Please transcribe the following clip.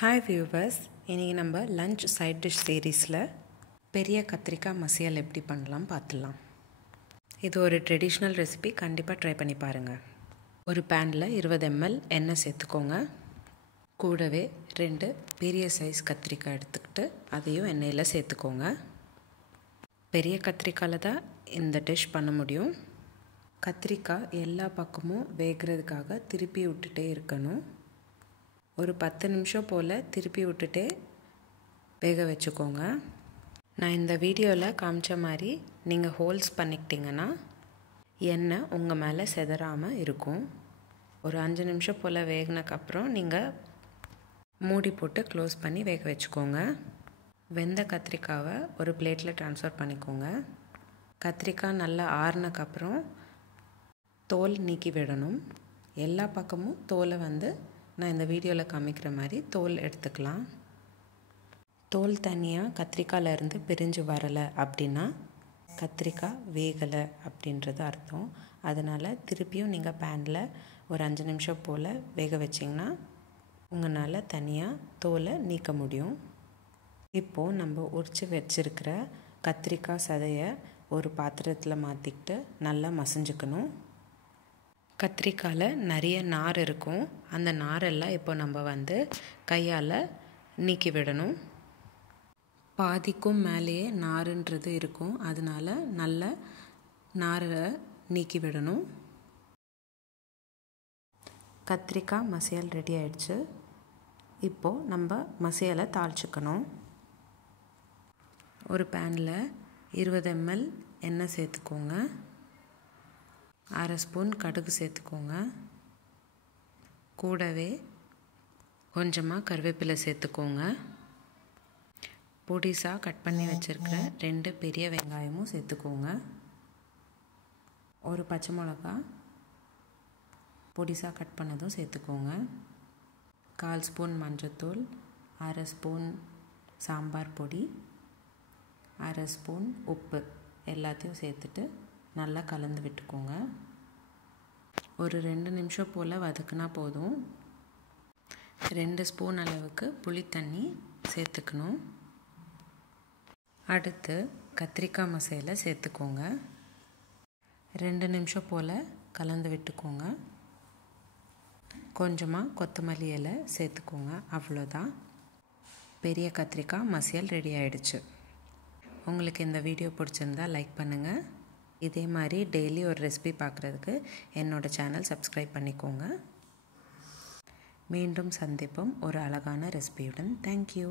Hi viewers, இன்னைக்கு நம்ம lunch side dish சீரீஸில் பெரிய கத்திரிக்காய் மசியல் எப்படி பண்ணலாம் பார்த்துடலாம். இது ஒரு ட்ரெடிஷ்னல் ரெசிபி, கண்டிப்பாக ட்ரை பண்ணி பாருங்கள். ஒரு பேனில் 20 ml எண்ணெய் சேர்த்துக்கோங்க. கூடவே 2 பெரிய சைஸ் கத்திரிக்காய் எடுத்துக்கிட்டு அதையும் எண்ணெயில் சேர்த்துக்கோங்க. பெரிய கத்திரிக்காயில் தான் இந்த டிஷ் பண்ண முடியும். கத்திரிக்காய் எல்லா பக்கமும் வேகிறதுக்காக திருப்பி விட்டுட்டே இருக்கணும். ஒரு 10 நிமிஷம் போல் திருப்பி விட்டுட்டே வேக வச்சுக்கோங்க. நான் இந்த வீடியோவில் காமிச்ச மாதிரி நீங்கள் ஹோல்ஸ் பண்ணிக்கிட்டிங்கன்னா எண்ணெய் உங்கள் மேலே செதறாமல் இருக்கும். ஒரு 5 நிமிஷம் போல் வேகினக்கப்புறம் நீங்கள் மூடி போட்டு க்ளோஸ் பண்ணி வேக வச்சுக்கோங்க. வெந்த கத்திரிக்காவை ஒரு பிளேட்டில் ட்ரான்ஸ்ஃபர் பண்ணிக்கோங்க. கத்திரிக்காய் நல்லா ஆறுனக்கப்புறம் தோல் நீக்கி விடணும். எல்லா பக்கமும் தோலை நான் இந்த வீடியோவில் காமிக்கிற மாதிரி தோல் எடுத்துக்கலாம். தோல் தனியாக கத்திரிக்காயிலேருந்து பிரிஞ்சு வரலை அப்படின்னா கத்திரிக்காய் வேகலை அப்படின்றது அர்த்தம். அதனால் திருப்பியும் நீங்கள் பேனில் ஒரு 5 நிமிஷம் போல் வேக வச்சிங்கன்னா உங்களால் தனியாக தோலை நீக்க முடியும். இப்போது நம்ம உரித்து வச்சுருக்கிற கத்திரிக்காய் சதையை ஒரு பாத்திரத்தில் மாற்றிக்கிட்டு நல்லா மசிஞ்சுக்கணும். கத்திரிக்காயில் நிறைய நார் இருக்கும். அந்த நாரெல்லாம் இப்போ நம்ம கையால் நீக்கி விடணும். பாதிக்கும் மேலேயே நாருன்றது இருக்கும். அதனால் நல்ல நாரை நீக்கி விடணும். கத்திரிக்காய் மசியல் ரெடி ஆயிடுச்சு. இப்போது நம்ம மசியலை தாளிச்சுக்கணும். ஒரு பேனில் 20 ml எண்ணெய் சேர்த்துக்கோங்க. 1/2 ஸ்பூன் கடுகு சேர்த்துக்கோங்க. கூடவே கொஞ்சமாக கருவேப்பிலை சேர்த்துக்கோங்க. பொடிசாக கட் பண்ணி வச்சுருக்கிற 2 பெரிய வெங்காயமும் சேர்த்துக்கோங்க. ஒரு பச்சை மிளகா பொடிசாக கட் பண்ணதும் சேர்த்துக்கோங்க. 1/4 ஸ்பூன் மஞ்சத்தூள், 1/2 ஸ்பூன் சாம்பார் பொடி, 1/2 ஸ்பூன் உப்பு எல்லாத்தையும் சேர்த்துட்டு நல்லா கலந்து விட்டுக்கோங்க. ஒரு 2 நிமிஷம் போல் வதக்குனா போதும். 2 ஸ்பூன் அளவுக்கு புளி தண்ணி சேர்த்துக்கணும். அடுத்து கத்திரிக்காய் மசாலா சேர்த்துக்கோங்க. 2 நிமிஷம் போல் கலந்து விட்டுக்கோங்க. கொஞ்சமாக கொத்தமல்லி இலை சேர்த்துக்கோங்க. அவ்வளோதான், பெரிய கத்திரிக்காய் மசியல் ரெடி ஆகிடுச்சு. உங்களுக்கு இந்த வீடியோ பிடிச்சிருந்தால் லைக் பண்ணுங்கள். இதே மாதிரி டெய்லி ஒரு ரெசிபி பார்க்குறதுக்கு என்னோடய சேனல் சப்ஸ்கிரைப் பண்ணிக்கோங்க. மீண்டும் சந்திப்போம் ஒரு அழகான ரெசிபியுடன். தேங்க்யூ.